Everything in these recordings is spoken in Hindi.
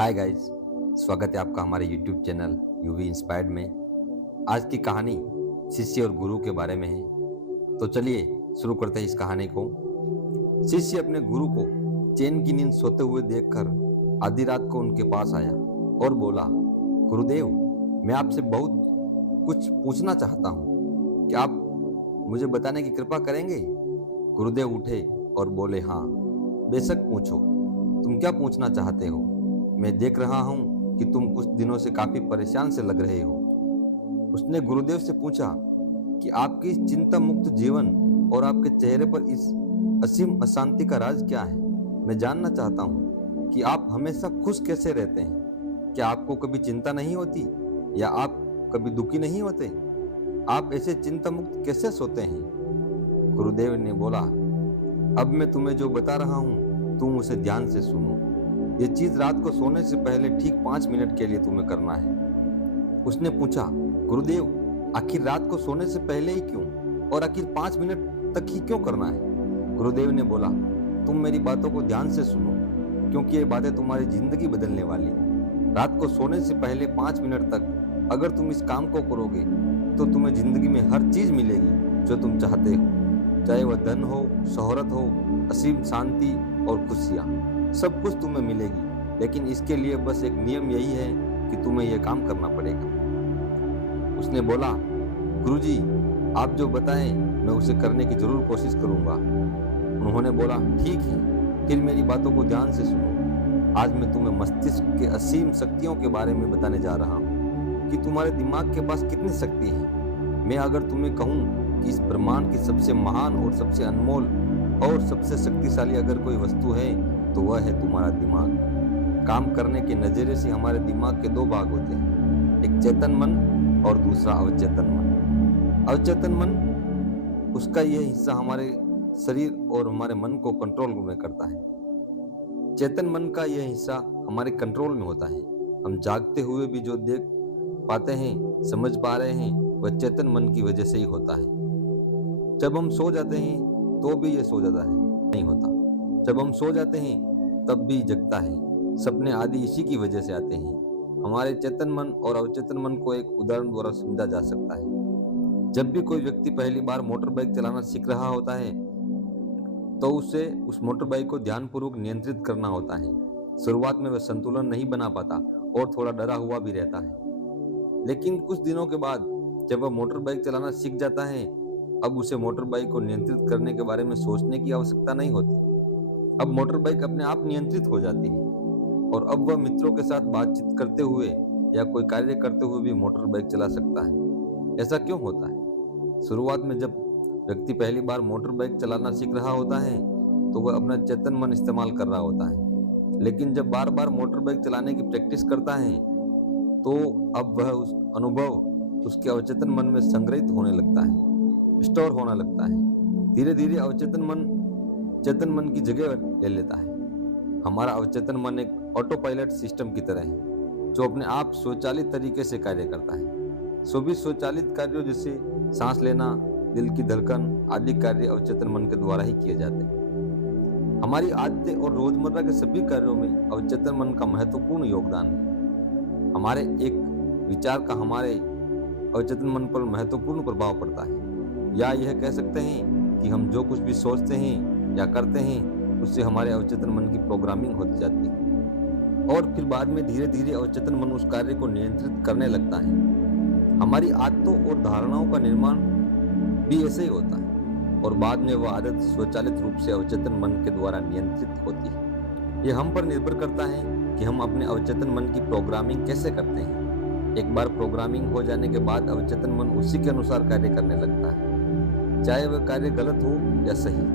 Hi guys. स्वागत है आपका हमारे यूट्यूब चैनल यूवी इंस्पायर्ड में। आज की कहानी शिष्य और गुरु के बारे में है। तो चलिए शुरू करते हैं इस कहानी को। शिष्य अपने गुरु को चैन की नींद सोते हुए देखकर आधी रात को उनके पास आया और बोला, गुरुदेव, मैं आपसे बहुत कुछ पूछना चाहता हूँ, क्या आप मुझे बताने की कृपा करेंगे? गुरुदेव उठे और बोले, हाँ बेशक पूछो, तुम क्या पूछना चाहते हो? मैं देख रहा हूं कि तुम कुछ दिनों से काफी परेशान से लग रहे हो। उसने गुरुदेव से पूछा कि आपकी इस चिंता मुक्त जीवन और आपके चेहरे पर इस असीम अशांति का राज क्या है। मैं जानना चाहता हूं कि आप हमेशा खुश कैसे रहते हैं। क्या आपको कभी चिंता नहीं होती या आप कभी दुखी नहीं होते? आप ऐसे चिंता मुक्त कैसे सोते हैं? गुरुदेव ने बोला, अब मैं तुम्हें जो बता रहा हूं तुम उसे ध्यान से सुनो। ये चीज रात को सोने से पहले ठीक 5 मिनट के लिए तुम्हें करना है। उसने पूछा, गुरुदेव, आखिर रात को सोने से पहले ही क्यों, और आखिर 5 मिनट तक ही क्यों करना है? गुरुदेव ने बोला, तुम मेरी बातों को ध्यान से सुनो, क्योंकि ये बातें तुम्हारी जिंदगी बदलने वाली है। रात को सोने से पहले 5 मिनट तक अगर तुम इस काम को करोगे तो तुम्हें जिंदगी में हर चीज मिलेगी जो तुम चाहते हो, चाहे वह धन हो, शोहरत हो, असीम शांति और खुशियां, सब कुछ तुम्हें मिलेगी। लेकिन इसके लिए बस एक नियम यही है कि तुम्हें यह काम करना पड़ेगा। उसने बोला, गुरुजी, आप जो बताएं मैं उसे करने की जरूर कोशिश करूंगा। उन्होंने बोला, ठीक है, फिर मेरी बातों को ध्यान से सुनो। आज मैं तुम्हें मस्तिष्क के असीम शक्तियों के बारे में बताने जा रहा हूँ कि तुम्हारे दिमाग के पास कितनी शक्ति है। मैं अगर तुम्हें कहूँ कि इस ब्रह्मांड की सबसे महान और सबसे अनमोल और सबसे शक्तिशाली अगर कोई वस्तु है तो वह है तुम्हारा दिमाग। काम करने के नजरिए से हमारे दिमाग के 2 भाग होते हैं, एक चेतन मन और दूसरा अवचेतन मन। अवचेतन मन, उसका यह हिस्सा हमारे शरीर और हमारे मन को कंट्रोल में करता है। चेतन मन का यह हिस्सा हमारे कंट्रोल में होता है। हम जागते हुए भी जो देख पाते हैं, समझ पा रहे हैं, वह चेतन मन की वजह से ही होता है। जब हम सो जाते हैं तो भी यह सो जाता है, नहीं होता। जब हम सो जाते हैं तब भी जगता है। सपने आदि इसी की वजह से आते हैं। हमारे चेतन मन और अवचेतन मन को एक उदाहरण द्वारा समझा जा सकता है। जब भी कोई व्यक्ति पहली बार मोटर बाइक चलाना सीख रहा होता है तो उसे उस मोटर बाइक को ध्यानपूर्वक नियंत्रित करना होता है। शुरुआत में वह संतुलन नहीं बना पाता और थोड़ा डरा हुआ भी रहता है। लेकिन कुछ दिनों के बाद जब वह मोटर बाइक चलाना सीख जाता है, अब उसे मोटर बाइक को नियंत्रित करने के बारे में सोचने की आवश्यकता नहीं होती। अब मोटर बाइक अपने आप नियंत्रित हो जाती है और अब वह मित्रों के साथ बातचीत करते हुए या कोई कार्य करते हुए भी मोटर बाइक चला सकता है। ऐसा क्यों होता है? शुरुआत में जब व्यक्ति पहली बार मोटर बाइक चलाना सीख रहा होता है तो वह अपना चेतन मन इस्तेमाल कर रहा होता है। लेकिन जब बार बार मोटर बाइक चलाने की प्रैक्टिस करता है तो अब वह उस अनुभव उसके अवचेतन मन में संग्रहित होने लगता है, स्टोर होने लगता है। धीरे धीरे अवचेतन मन चेतन मन की जगह ले लेता है। हमारा अवचेतन मन एक ऑटो पायलट सिस्टम की तरह है जो अपने आप स्वचालित तरीके से कार्य करता है। सभी स्वचालित कार्यों जैसे सांस लेना, दिल की धड़कन आदि कार्य अवचेतन मन के द्वारा ही किए जाते हैं। हमारी आदतें और रोजमर्रा के सभी कार्यों में अवचेतन मन का महत्वपूर्ण योगदान है। हमारे एक विचार का हमारे अवचेतन मन पर महत्वपूर्ण प्रभाव पड़ता है, या यह कह सकते हैं कि हम जो कुछ भी सोचते हैं या करते हैं उससे हमारे अवचेतन मन की प्रोग्रामिंग होती जाती है और फिर बाद में धीरे धीरे अवचेतन मन उस कार्य को नियंत्रित करने लगता है। हमारी आदतों और धारणाओं का निर्माण भी ऐसे ही होता है और बाद में वह आदत स्वचालित रूप से अवचेतन मन के द्वारा नियंत्रित होती है। यह हम पर निर्भर करता है कि हम अपने अवचेतन मन की प्रोग्रामिंग कैसे करते हैं। एक बार प्रोग्रामिंग हो जाने के बाद अवचेतन मन उसी के अनुसार कार्य करने लगता है, चाहे वह कार्य गलत हो या सही।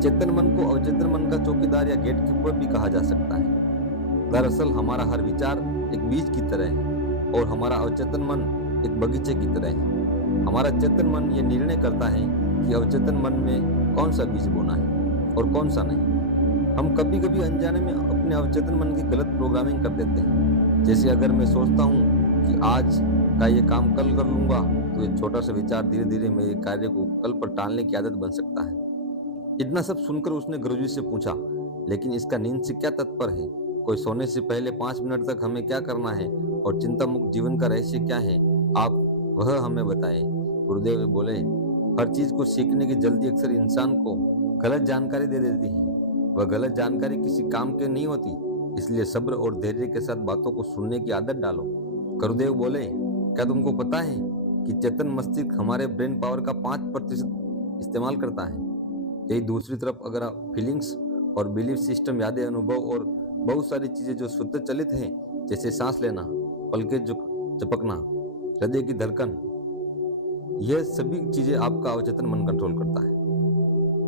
चेतन मन को अवचेतन मन का चौकीदार या गेट कीपर भी कहा जा सकता है। दरअसल हमारा हर विचार एक बीज की तरह है और हमारा अवचेतन मन एक बगीचे की तरह है। हमारा चेतन मन यह निर्णय करता है कि अवचेतन मन में कौन सा बीज बोना है और कौन सा नहीं। हम कभी कभी अनजाने में अपने अवचेतन मन की गलत प्रोग्रामिंग कर देते हैं। जैसे अगर मैं सोचता हूँ कि आज का ये काम कल कर लूंगा तो एक छोटा सा विचार धीरे धीरे मेरे कार्य को कल पर टालने की आदत बन सकता है। इतना सब सुनकर उसने गुरुजी से पूछा, लेकिन इसका नींद से क्या तात्पर्य है? कोई सोने से पहले 5 मिनट तक हमें क्या करना है और चिंता मुक्त जीवन का रहस्य क्या है, आप वह हमें बताएं। गुरुदेव बोले, हर चीज को सीखने की जल्दी अक्सर इंसान को गलत जानकारी दे देती है। वह गलत जानकारी किसी काम के नहीं होती, इसलिए सब्र और धैर्य के साथ बातों को सुनने की आदत डालो। गुरुदेव बोले, क्या तुमको पता है कि चेतन मस्तिष्क हमारे ब्रेन पावर का 5% इस्तेमाल करता है। यही दूसरी तरफ अगर फीलिंग्स और बिलीफ सिस्टम, यादें, अनुभव और बहुत सारी चीजें जो स्वतः चलित हैं, जैसे सांस लेना, पलकें झपकना, हृदय की धड़कन, यह सभी चीजें आपका अवचेतन मन कंट्रोल करता है।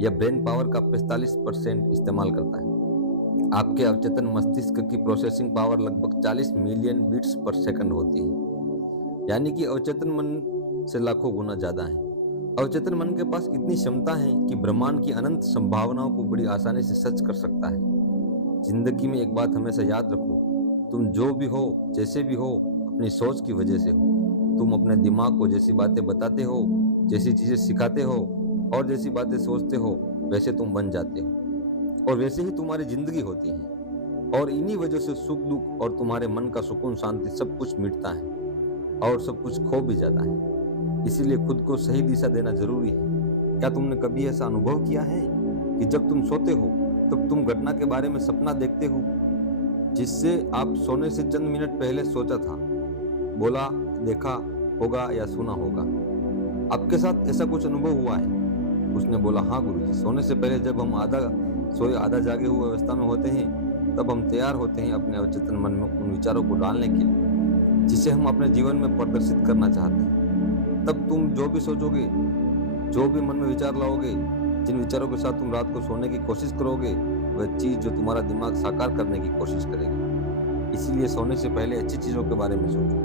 यह ब्रेन पावर का 45% इस्तेमाल करता है। आपके अवचेतन मस्तिष्क की प्रोसेसिंग पावर लगभग 40 मिलियन बीट्स पर सेकंड होती है, यानी कि अवचेतन मन से लाखों गुना ज्यादा है। अवचेतन मन के पास इतनी क्षमता है कि ब्रह्मांड की अनंत संभावनाओं को बड़ी आसानी से सच कर सकता है। जिंदगी में एक बात हमेशा याद रखो, तुम जो भी हो, जैसे भी हो, अपनी सोच की वजह से हो। तुम अपने दिमाग को जैसी बातें बताते हो, जैसी चीजें सिखाते हो और जैसी बातें सोचते हो, वैसे तुम बन जाते हो और वैसे ही तुम्हारी जिंदगी होती है। और इन्हीं वजह से सुख दुख और तुम्हारे मन का सुकून, शांति, सब कुछ मिटता है और सब कुछ खो भी जाता है। इसीलिए खुद को सही दिशा देना जरूरी है। क्या तुमने कभी ऐसा अनुभव किया है कि जब तुम सोते हो तब तुम घटना के बारे में सपना देखते हो जिससे आप सोने से चंद मिनट पहले सोचा था, बोला, देखा होगा या सुना होगा? आपके साथ ऐसा कुछ अनुभव हुआ है? उसने बोला, हाँ गुरुजी, सोने से पहले जब हम आधा सोए आधा जागे हुए अवस्था में होते हैं, तब हम तैयार होते हैं अपने अवचेतन मन में उन विचारों को डालने के लिए जिसे हम अपने जीवन में प्रदर्शित करना चाहते हैं। तब तुम जो भी सोचोगे, जो भी मन में विचार लाओगे, जिन विचारों के साथ तुम रात को सोने की कोशिश करोगे, वह चीज जो तुम्हारा दिमाग साकार करने की कोशिश करेगा। इसीलिए सोने से पहले अच्छी चीजों के बारे में सोचो,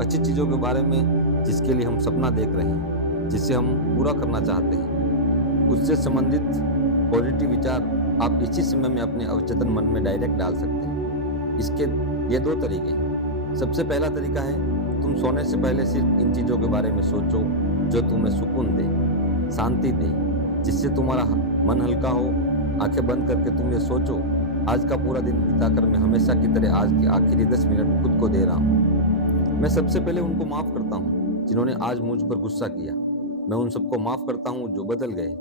अच्छी चीजों के बारे में जिसके लिए हम सपना देख रहे हैं, जिसे हम पूरा करना चाहते हैं, उससे संबंधित पॉजिटिव विचार आप इसी समय में अपने अवचेतन मन में डायरेक्ट डाल सकते हैं। इसके ये 2 तरीके हैं। सबसे पहला तरीका है, तुम सोने से पहले सिर्फ इन चीजों के बारे में सोचो जो तुम्हें सुकून दे, शांति दे, जिससे तुम्हारा मन हल्का हो। आंखें बंद करके तुम ये सोचो, आज का पूरा दिन बिताकर मैं हमेशा की तरह आज के आखिरी 10 मिनट खुद को दे रहा हूँ। मैं सबसे पहले उनको माफ करता हूँ जिन्होंने आज मुझ पर गुस्सा किया। मैं उन सबको माफ करता हूँ जो बदल गए।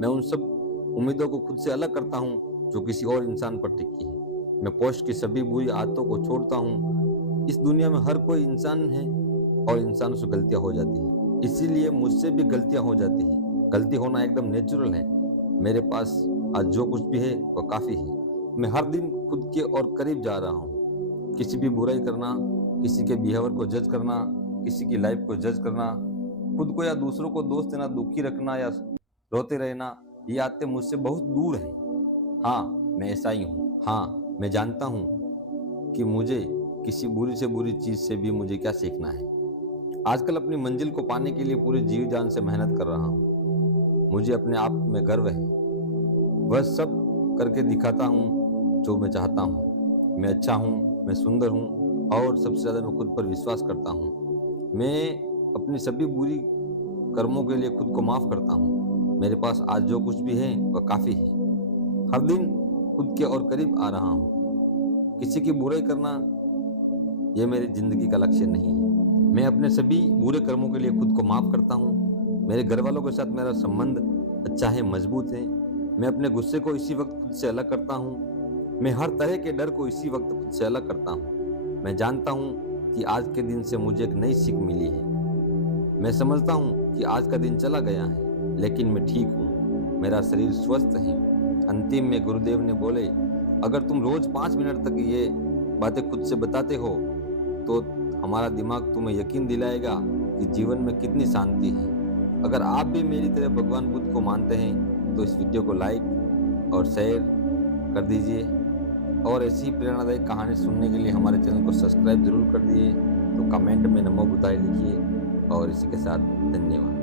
मैं उन सब उम्मीदों को खुद से अलग करता हूँ जो किसी और इंसान पर टिकी है। मैं पोस्ट की सभी बुरी आदतों को छोड़ता हूँ। इस दुनिया में हर कोई इंसान है और इंसानों से गलतियां हो जाती हैं, इसीलिए मुझसे भी गलतियां हो जाती हैं। गलती होना एकदम नेचुरल है। मेरे पास आज जो कुछ भी है वह काफी है। मैं हर दिन खुद के और करीब जा रहा हूँ। किसी भी बुराई करना, किसी के बिहेवियर को जज करना, किसी की लाइफ को जज करना, खुद को या दूसरों को दोष देना, दुखी रखना या रोते रहना, ये आदतें मुझसे बहुत दूर हैं। हाँ, मैं ऐसा ही हूँ। हाँ, मैं जानता हूँ कि मुझे किसी बुरी से बुरी चीज से भी मुझे क्या सीखना है। आजकल अपनी मंजिल को पाने के लिए पूरी जीव जान से मेहनत कर रहा हूँ। मुझे अपने आप में गर्व है। वह सब करके दिखाता हूँ जो मैं चाहता हूँ। मैं अच्छा हूँ, मैं सुंदर हूँ और सबसे ज्यादा मैं खुद पर विश्वास करता हूँ। मैं अपनी सभी बुरी कर्मों के लिए खुद को माफ करता हूँ। मेरे पास आज जो कुछ भी है वह काफी है। हर दिन खुद के और करीब आ रहा हूँ। किसी की बुराई करना यह मेरी जिंदगी का लक्ष्य नहीं है। मैं अपने सभी बुरे कर्मों के लिए खुद को माफ करता हूँ। मेरे घर वालों के साथ मेरा संबंध अच्छा है, मजबूत है। मैं अपने गुस्से को इसी वक्त खुद से अलग करता हूँ। मैं हर तरह के डर को इसी वक्त खुद से अलग करता हूँ। मैं जानता हूँ कि आज के दिन से मुझे एक नई सीख मिली है। मैं समझता हूँ कि आज का दिन चला गया है, लेकिन मैं ठीक हूँ। मेरा शरीर स्वस्थ है। अंतिम में गुरुदेव ने बोले, अगर तुम रोज 5 मिनट तक ये बातें खुद से बताते हो तो हमारा दिमाग तुम्हें यकीन दिलाएगा कि जीवन में कितनी शांति है। अगर आप भी मेरी तरह भगवान बुद्ध को मानते हैं तो इस वीडियो को लाइक और शेयर कर दीजिए और ऐसी ही प्रेरणादायक कहानी सुनने के लिए हमारे चैनल को सब्सक्राइब जरूर कर दिए। तो कमेंट में नमो बुद्धाय लिखिए और इसी के साथ धन्यवाद।